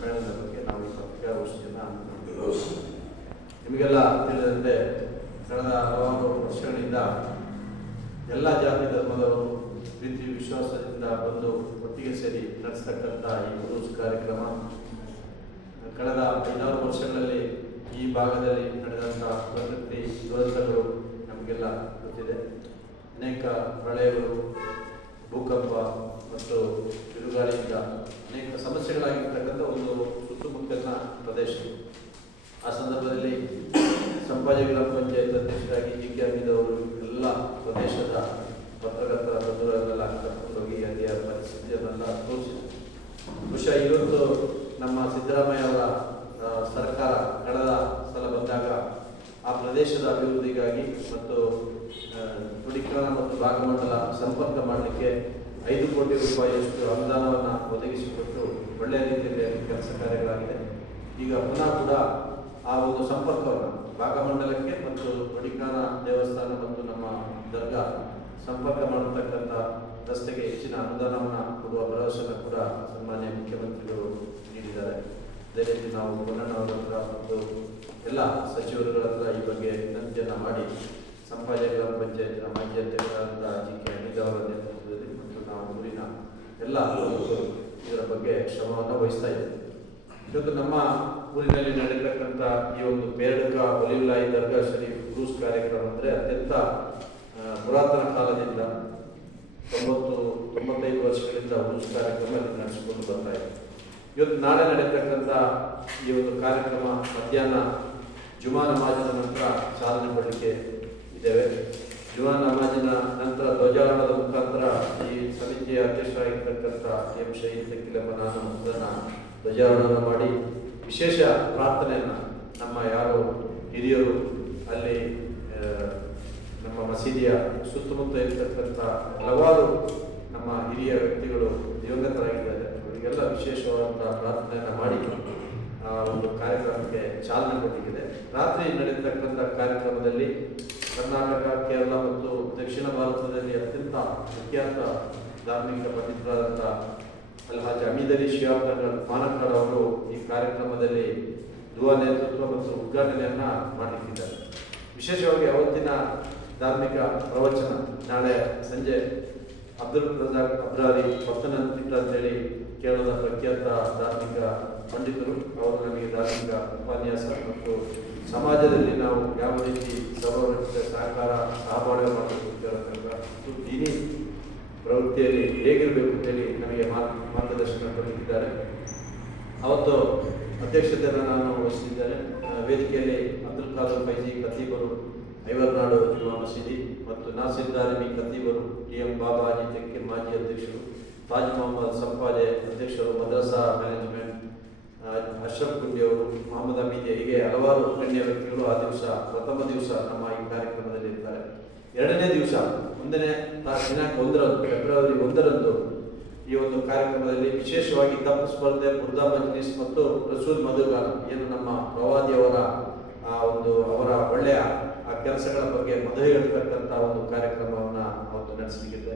ಸಮ್ಮೇಳನದ ಬಗ್ಗೆ ನಾವು ಈ ಪತ್ರಿಕಾಗೋಷ್ಠಿಯನ್ನು ಹಮ್ಮಿಕೊಂಡಿದ್ದೇವೆ. ನಿಮಗೆಲ್ಲ ತಿಳಿದಂತೆ ಕಳೆದ ಹಲವಾರು ವರ್ಷಗಳಿಂದ ಎಲ್ಲ ಜಾತಿ ಧರ್ಮದವರು ಪ್ರೀತಿ ವಿಶ್ವಾಸದಿಂದ ಬಂದು ಒಟ್ಟಿಗೆ ಸೇರಿ ನಡೆಸ್ತಕ್ಕಂಥ ಈ ಉರುಸ್ ಕಾರ್ಯಕ್ರಮ ಕಳೆದ 5-6 ವರ್ಷಗಳಲ್ಲಿ ಈ ಭಾಗದಲ್ಲಿ ನಡೆದಂಥ ಪ್ರಕೃತಿ ದುರಂತಗಳು ನಮಗೆಲ್ಲ ಗೊತ್ತಿದೆ. ಅನೇಕ ಪ್ರಳಯಗಳು, ಭೂಕಂಪ ಮತ್ತು ಬಿರುಗಾಳಿಯಿಂದ ಅನೇಕ ಸಮಸ್ಯೆಗಳಾಗಿರ್ತಕ್ಕಂಥ ಒಂದು ಸುತ್ತಮುತ್ತಲಿನ ಪ್ರದೇಶ. ಆ ಸಂದರ್ಭದಲ್ಲಿ ಸಂಪಾಜೆ ಗ್ರಾಮ ಪಂಚಾಯತ್ ಅಧ್ಯಕ್ಷರಾಗಿ ಜಿ.ಕೆ. ಹಮೀದ್ ಅವರು ಎಲ್ಲ ಪ್ರದೇಶದ ಪತ್ರಕರ್ತರ ಬಂಧುಗಳನ್ನೆಲ್ಲ ಕರ್ಕೊಂಡೋಗಿ ಅಲ್ಲಿಯ ಪರಿಸ್ಥಿತಿಯನ್ನೆಲ್ಲ ತೋರಿಸಿದರು. ಬಹುಶಃ ಇವತ್ತು ನಮ್ಮ ಸಿದ್ದರಾಮಯ್ಯ ಅವರ ಸರ್ಕಾರ ಕಳೆದ ಸಲ ಬಂದಾಗ ಆ ಪ್ರದೇಶದ ಅಭಿವೃದ್ಧಿಗಾಗಿ ಮತ್ತು ತುಡಿಕರಣ ಮತ್ತು ಭಾಗಮಂಡಲ ಸಂಪರ್ಕ ಮಾಡಲಿಕ್ಕೆ 5 ಕೋಟಿ ರೂಪಾಯಿಯಷ್ಟು ಅನುದಾನವನ್ನು ಒದಗಿಸಿಕೊಟ್ಟು ಒಳ್ಳೆಯ ರೀತಿಯಲ್ಲಿ ಕೆಲಸ ಕಾರ್ಯಗಳಾಗಿದೆ. ಈಗ ಪುನಃ ಕೂಡ ಆ ಒಂದು ಸಂಪರ್ಕವನ್ನು ಭಾಗಮಂಡಲಕ್ಕೆ ಮತ್ತು ತುಡಿಕರಣ ದೇವಸ್ಥಾನ ಮತ್ತು ನಮ್ಮ ದರ್ಗಾ ಸಂಪರ್ಕ ಮಾಡತಕ್ಕಂಥ ರಸ್ತೆಗೆ ಹೆಚ್ಚಿನ ಅನುದಾನವನ್ನು ಕೊಡುವ ಭರವಸೆಯನ್ನು ಕೂಡ ಸನ್ಮಾನ್ಯ ಮುಖ್ಯಮಂತ್ರಿಗಳು ನೀಡಿದ್ದಾರೆ. ಅದೇ ರೀತಿ ನಾವು ಪೊನ್ನಣ್ಣವರ ಹತ್ರ ಮತ್ತು ಎಲ್ಲ ಸಚಿವರುಗಳ ಹತ್ರ ಈ ಬಗ್ಗೆ ವಿನಂತಿಯನ್ನು ಮಾಡಿ ಸಂಪಾಜೆ ಗ್ರಾಮ ಪಂಚಾಯತ್ನ ಮಾಜಿ ಅಧ್ಯಕ್ಷರಾದ ಜಿ.ಕೆ. ಹಮೀದ್ ಅವರ ನೇತೃತ್ವದಲ್ಲಿ ಮತ್ತು ನಾವು ಊರಿನ ಎಲ್ಲ ಇದರ ಬಗ್ಗೆ ಶ್ರಮವನ್ನು ವಹಿಸ್ತಾ ಇದ್ದೇವೆ. ಇವತ್ತು ನಮ್ಮ ಊರಿನಲ್ಲಿ ನಡೆಯತಕ್ಕಂಥ ಈ ಒಂದು ಬೇರ್ಡಕ ಒಲಿವುಲ್ಲಾಹಿ ದರ್ಗಾ ಶರೀಫ್ ಉರೂಸ್ ಕಾರ್ಯಕ್ರಮ ಅಂದರೆ ಅತ್ಯಂತ ಪುರಾತನ ಕಾಲದಿಂದ 90-95 ವರ್ಷಗಳಿಂದ ಉರೂಸ್ ಕಾರ್ಯಕ್ರಮ ನಡೆಸಿಕೊಂಡು ಬರ್ತಾ ಇದೆ. ಇವತ್ತು ನಾಳೆ ನಡೆಯತಕ್ಕಂಥ ಈ ಒಂದು ಕಾರ್ಯಕ್ರಮ ಮಧ್ಯಾಹ್ನ ಜುಮಾ ನಮಾಜಿನ ನಂತರ ಚಾಲನೆ ಕೊಡಲಿಕ್ಕೆ ಇದ್ದೇವೆ. ಜುಮಾ ನಮಾಜಿನ ನಂತರ ಧ್ವಜಾರೋಹಣದ ಮುಖಾಂತರ ಈ ಸಮಿತಿಯ ಅಧ್ಯಕ್ಷರಾಗಿರ್ತಕ್ಕಂಥ ಎಂ ಶಹೀದ್ ತಕೀಲಪ್ಪ ನಾನು ಅದನ್ನು ಧ್ವಜಾರೋಹಣ ಮಾಡಿ ವಿಶೇಷ ಪ್ರಾರ್ಥನೆಯನ್ನು ನಮ್ಮ ಯಾರು ಹಿರಿಯರು ಅಲ್ಲಿ ನಮ್ಮ ಮಸೀದಿಯ ಸುತ್ತಮುತ್ತ ಇರತಕ್ಕಂಥ ಹಲವಾರು ನಮ್ಮ ಹಿರಿಯ ವ್ಯಕ್ತಿಗಳು ದಿವಂಗತರಾಗಿದ್ದಾರೆ. ಅವರಿಗೆಲ್ಲ ವಿಶೇಷವಾದಂಥ ಪ್ರಾರ್ಥನೆಯನ್ನು ಮಾಡಿ ಒಂದು ಕಾರ್ಯಕ್ರಮಕ್ಕೆ ಚಾಲನೆ ಕೊಟ್ಟಿದೆ. ರಾತ್ರಿ ನಡೆಯತಕ್ಕಂಥ ಕಾರ್ಯಕ್ರಮದಲ್ಲಿ ಕರ್ನಾಟಕ, ಕೇರಳ ಮತ್ತು ದಕ್ಷಿಣ ಭಾರತದಲ್ಲಿ ಅತ್ಯಂತ ವಿಖ್ಯಾತ ಧಾರ್ಮಿಕ ಪಂಡಿತರಾದಂಥ ಅಲ್ಹಾಜ್ ಹಮೀದ್ ಅಲಿ ಶಿಹಾಬ್ ಮಾನಕ್ಕಾಡ್ ಅವರು ಈ ಕಾರ್ಯಕ್ರಮದಲ್ಲಿ ದುವಾ ನೇತೃತ್ವ ಮತ್ತು ಉದ್ಘಾಟನೆಯನ್ನು ಮಾಡಲಿಕ್ಕಿದ್ದಾರೆ. ವಿಶೇಷವಾಗಿ ಅವತ್ತಿನ ಧಾರ್ಮಿಕ ಪ್ರವಚನ ನಾಳೆ ಸಂಜೆ ಅಬ್ದುಲ್ ರಜಾಕ್ ಅಬ್ರಾರಿ ಪತ್ತನಂತಿಟ್ಟ ಅಂತೇಳಿ ಕೇರಳದ ಪ್ರಖ್ಯಾತ ಧಾರ್ಮಿಕ ಪಂಡಿತರು. ಅವರು ನಮಗೆ ಧಾರ್ಮಿಕ ಉಪನ್ಯಾಸ ಮತ್ತು ಸಮಾಜದಲ್ಲಿ ನಾವು ಯಾವ ರೀತಿ ಸರ್ವರಕ್ಷಿತ ಸಹಕಾರ ಸಹಬಾಳ್ವೆ ಮಾಡಬೇಕು ಮತ್ತು ದೀನಿ ಪ್ರವೃತ್ತಿಯಲ್ಲಿ ಹೇಗಿರಬೇಕು ಅಂತೇಳಿ ನಮಗೆ ಮಾರ್ಗದರ್ಶನ ಕೊಟ್ಟಿದ್ದಾರೆ. ಅವತ್ತು ಅಧ್ಯಕ್ಷತೆಯನ್ನು ನಾನು ವಹಿಸಿದ್ದೇನೆ. ವೇದಿಕೆಯಲ್ಲಿ ಅಬ್ದುಲ್ ಖಾದರ್ ಫೈಜಿ ಖತೀಬರು, ಐವರ್ನಾಡು ಜುಮಾ ಮಸೀದಿ ಮತ್ತು ನಾಸಿರ್ ದಾರಿಮಿ ಖತೀಬರು, ಟಿ.ಎಂ. ಬಾಬಾಜಿ ತೆಕ್ಕೆ ಮಾಜಿ ಅಧ್ಯಕ್ಷರು, ತಾಜ್ ಮೊಹಮ್ಮದ್ ಸಂಪಾಜೆ ಅಧ್ಯಕ್ಷರು, ಮದ್ರಸಾ ಮ್ಯಾನೇಜ್ಮೆಂಟ್ ಅಶ್ರಫ್ ಗುಂಡಿ ಅವರು, ಮೊಹಮ್ಮದ್ ಹಮೀದ್, ಹೀಗೆ ಹಲವಾರು ಗಣ್ಯ ವ್ಯಕ್ತಿಗಳು ಆ ದಿವಸ ಪ್ರಥಮ ದಿವಸ ನಮ್ಮ ಈ ಕಾರ್ಯಕ್ರಮದಲ್ಲಿ ಇರ್ತಾರೆ. 2ನೇ ದಿವಸ 1ನೇ ದಿನಾಂಕ 1ರಂದು ಫೆಬ್ರವರಿ 1ರಂದು ಈ ಒಂದು ಕಾರ್ಯಕ್ರಮದಲ್ಲಿ ವಿಶೇಷವಾಗಿ ತಪ್ಪು ಸ್ಪರ್ಧೆ, ಬುರ್ದಾ ಮಜ್ಲಿಸ್ ಮತ್ತು ರಸೂಲ್ ಮಧುಗಾನ ಏನು ನಮ್ಮ ಪ್ರವಾದಿಯವರ ಅವರ ಒಳ್ಳೆಯ ಕೆಲಸಗಳ ಬಗ್ಗೆ ಮದುವೆ ಹೇಳ್ತಕ್ಕಂಥ ಒಂದು ಕಾರ್ಯಕ್ರಮವನ್ನು ಅವತ್ತು ನಡೆಸಲಿಕ್ಕಿದೆ.